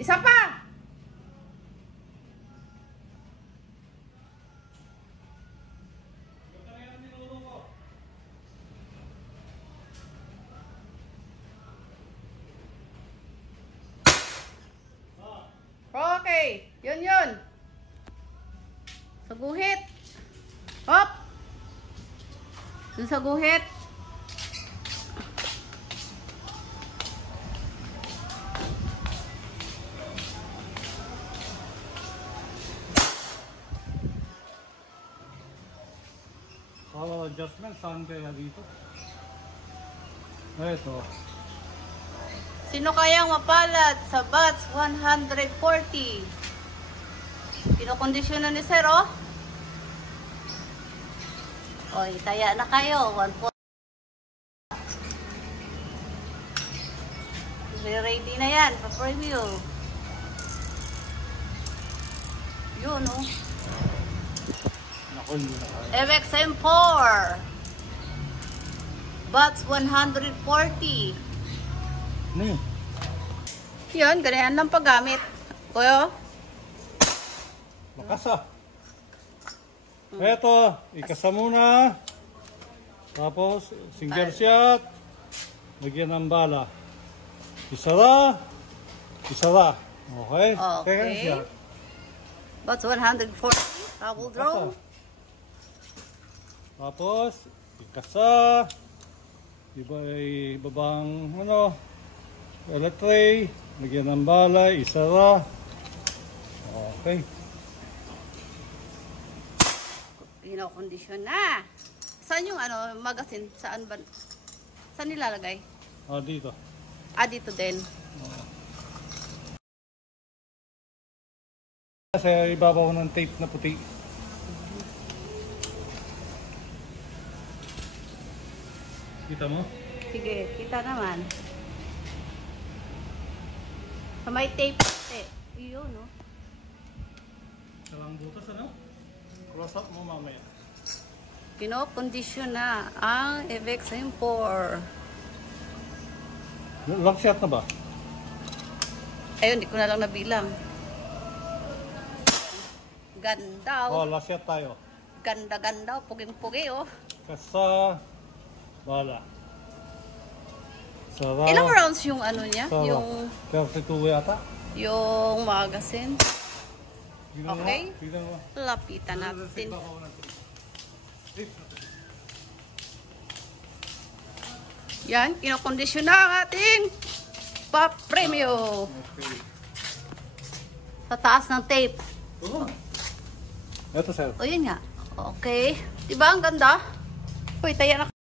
Isa pa! Okay, yun. Sa guhit. Hop! Dun sa guhit. Color adjustment, saan kaya dito? Ito. Sino kayang mapalad sa Bats 140? Kinokondisyonan ni Sir, oh. Oy, taya na kayo. 140. Ready na yan. Pa-preview. Yun, oh. Naku, hindi na kaya. FXM4. Bats 140. Ano yun? Yun, ganyan lang paggamit. Kuya? Lakas ah. Eto, ikasa muna. Tapos, single shot. Lagyan ng bala. Isara. Isara. Okay? Second shot. Bats 140. Double draw. Ikasa. Tapos, ikasa. Ibabang, electray. Lagyan ng bala. Isara. Okay. Kinokondisyon na. Saan yung magazine? Saan ba? Saan nilalagay? Dito. Dito din. Sa ibabaw ng tape na puti. Kita mo? Sige, kita naman. Sa may tape. Iyon, no? Salang butas, ano? Close up mo mamaya. Kinokondisyon na ang FXM4. Lock shot na ba? Ayun, hindi ko na lang nabilang. Ganda, oh. Lock shot tayo. Ganda, puging-pugi, oh. Kasa, bala. Sara. Ilang rounds yung niya? Sara. Yung 32 yata. yung magazine. Tignan mo, Okay. tignan mo. Lapitan natin. Yan, kinokondisyon na ang ating pa-premyo. Okay. Sa taas ng tape. Ito, sir. O, yun nga. Okay. Diba, ang ganda? Uy, taya na.